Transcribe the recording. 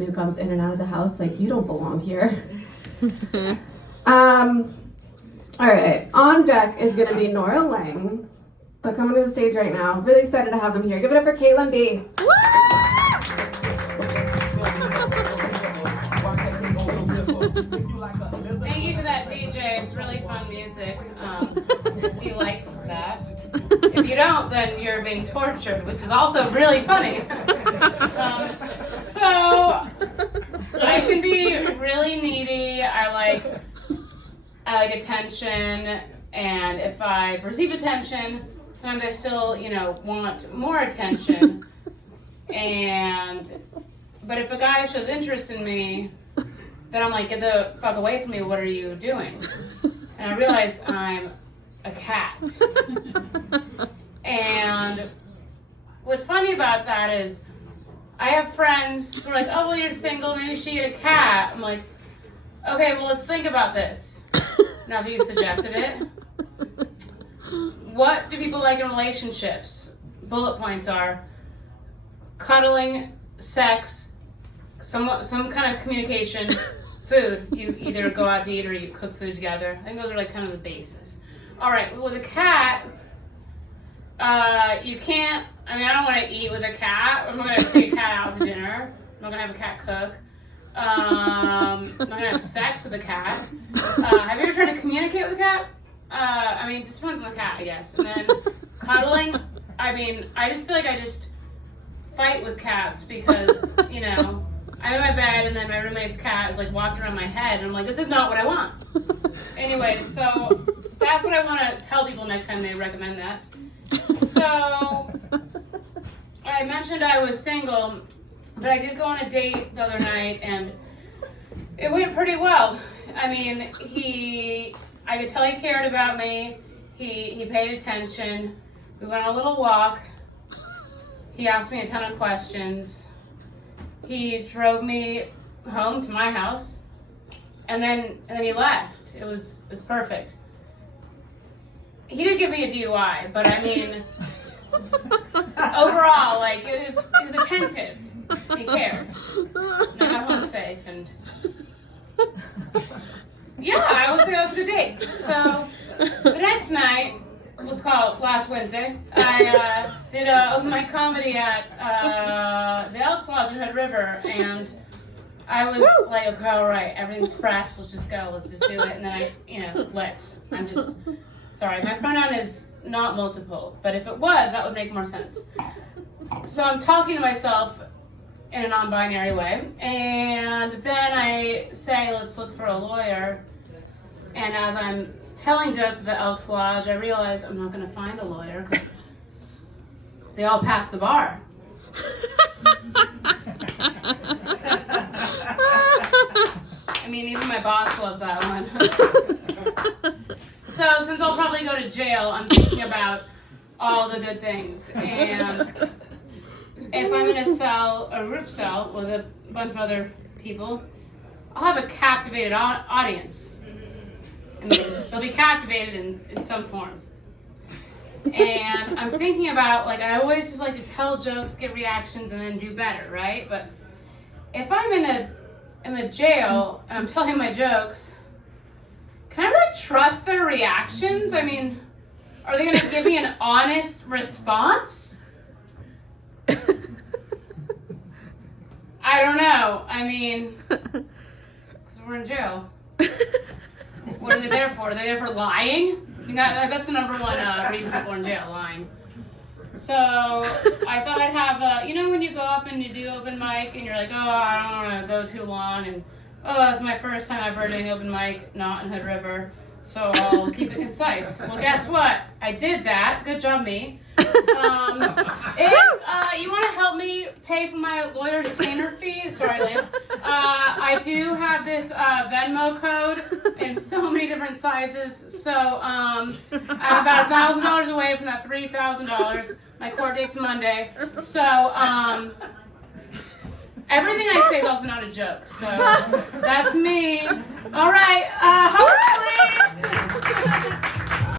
person who comes in and out of the house. Like, you don't belong here. All right, on deck is going to be Nora Lang. They're coming to the stage right now. Really excited to have them here. Give it up for Caitlin B. Thank you to that DJ. It's really fun music. If you like that. If you don't, then you're being tortured, which is also really funny. So I can be really needy. I like attention, and if I receive attention, sometimes I still, want more attention. But if a guy shows interest in me, then I'm like, get the fuck away from me, what are you doing? And I realized I'm a cat. And what's funny about that is I have friends who are like, oh, well, you're single, maybe you should get a cat. I'm like, okay, well, let's think about this. Now that you suggested it. What do people like in relationships? Bullet points are cuddling, sex, some kind of communication, food. You either go out to eat or you cook food together. I think those are like kind of the basis. All right, with a cat, you can't, I don't want to eat with a cat. I'm not going to take a cat out to dinner. I'm not going to have a cat cook. I'm not going to have sex with a cat. Have you ever tried to communicate with a cat? It just depends on the cat, I guess. And then cuddling, I just feel like I just fight with cats because, I'm in my bed and then my roommate's cat is like walking around my head and I'm like, this is not what I want. Anyway, so that's what I want to tell people next time they recommend that. So I mentioned I was single, but I did go on a date the other night and it went pretty well. I could tell he cared about me. He paid attention. We went on a little walk. He asked me a ton of questions. He drove me home to my house, and then he left. It was perfect. He did give me a DUI, but overall, he was attentive. He cared. And I got home safe, and yeah, I would say that was a good date. So the next night, let's call it last Wednesday, I did open mic comedy at the Elks Lodge in Hood River, and I was like, okay, all right, everything's fresh, let's just go, let's just do it. And then sorry, my pronoun is not multiple, but if it was, that would make more sense. So I'm talking to myself in a non-binary way, and then I say, let's look for a lawyer, and as I'm telling jokes at the Elks Lodge, I realize I'm not going to find a lawyer because they all passed the bar. Even my boss loves that one. So since I'll probably go to jail, I'm thinking about all the good things. And if I'm in a group cell with a bunch of other people, I'll have a captivated audience. They'll be captivated in some form. And I'm thinking about, I always just like to tell jokes, get reactions, and then do better, right? But if I'm in a jail and I'm telling my jokes, can I really trust their reactions? Are they going to give me an honest response? I don't know. Because we're in jail. What are they there for? Are they there for lying? I think that's the number one reason people are in jail, lying. So I thought I'd have when you go up and you do open mic and you're like, oh, I don't want to go too long, and it's my first time ever doing open mic, not in Hood River, so I'll keep it concise. Well, guess what? I did that. Good job, me. If you want to help me pay for my lawyer's retainer fee, sorry, Liam, I do have this Venmo code in so many different sizes. So I'm about $1,000 away from that $3,000. My court date's Monday. So everything I say is also not a joke. So that's me. All right, host, please.